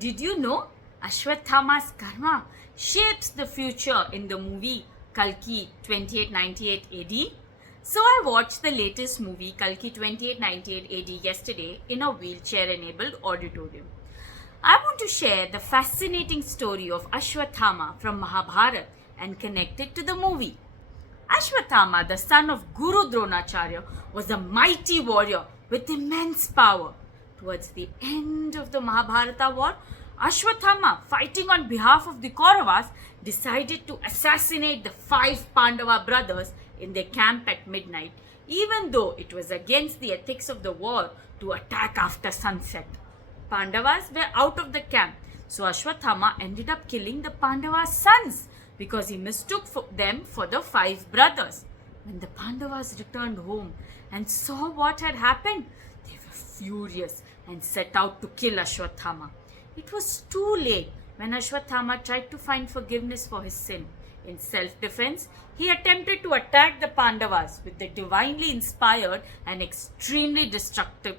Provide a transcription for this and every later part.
Did you know Ashwathama's karma shapes the future in the movie Kalki 2898 AD? So I watched the latest movie Kalki 2898 AD yesterday in a wheelchair-enabled auditorium. I want to share the fascinating story of Ashwathama from Mahabharata and connect it to the movie. Ashwathama, the son of Guru Dronacharya, was a mighty warrior with immense power. Towards the end of the Mahabharata war, Ashwathama, fighting on behalf of the Kauravas, decided to assassinate the 5 Pandava brothers in their camp at midnight, even though it was against the ethics of the war to attack after sunset. Pandavas were out of the camp, so Ashwathama ended up killing the Pandavas' sons because he mistook them for the 5 brothers. When the Pandavas returned home and saw what had happened, they were furious and set out to kill Ashwathama. It was too late when Ashwathama tried to find forgiveness for his sin. In self-defense, he attempted to attack the Pandavas with the divinely inspired and extremely destructive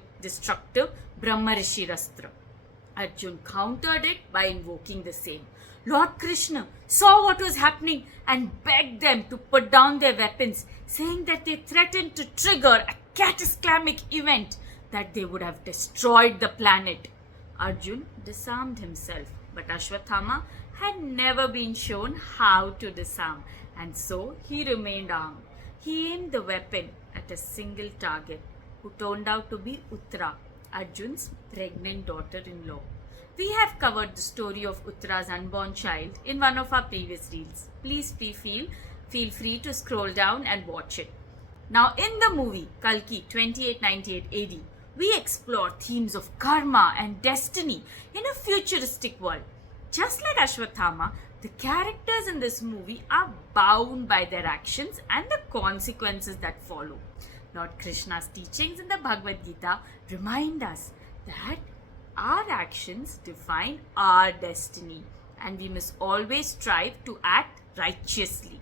Brahmarishi Rastra. Arjun countered it by invoking the same. Lord Krishna saw what was happening and begged them to put down their weapons, saying that they threatened to trigger a cataclysmic event that they would have destroyed the planet. Arjun disarmed himself, but Ashwathama had never been shown how to disarm, and so he remained armed. He aimed the weapon at a single target, who turned out to be Uttara, Arjun's pregnant daughter-in-law. We have covered the story of Uttara's unborn child in one of our previous reels. Please feel free to scroll down and watch it. Now, in the movie Kalki 2898 AD, we explore themes of karma and destiny in a futuristic world. Just like Ashwathama, the characters in this movie are bound by their actions and the consequences that follow. Lord Krishna's teachings in the Bhagavad Gita remind us that our actions define our destiny and we must always strive to act righteously.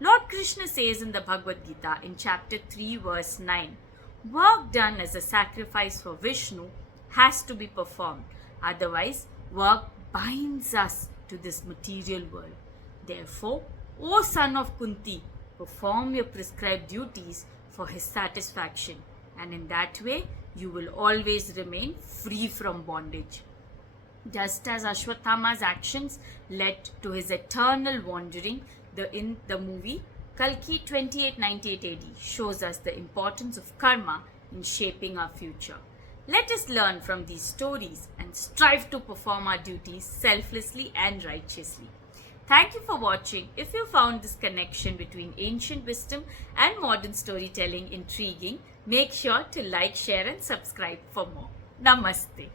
Lord Krishna says in the Bhagavad Gita in chapter 3 verse 9, work done as a sacrifice for Vishnu has to be performed. Otherwise, work binds us to this material world. Therefore, O son of Kunti, perform your prescribed duties for his satisfaction, and in that way you will always remain free from bondage. Just as Ashwathama's actions led to his eternal wandering, in the movie Kalki 2898 AD shows us the importance of karma in shaping our future. Let us learn from these stories and strive to perform our duties selflessly and righteously. Thank you for watching. If you found this connection between ancient wisdom and modern storytelling intriguing, make sure to like, share and subscribe for more. Namaste.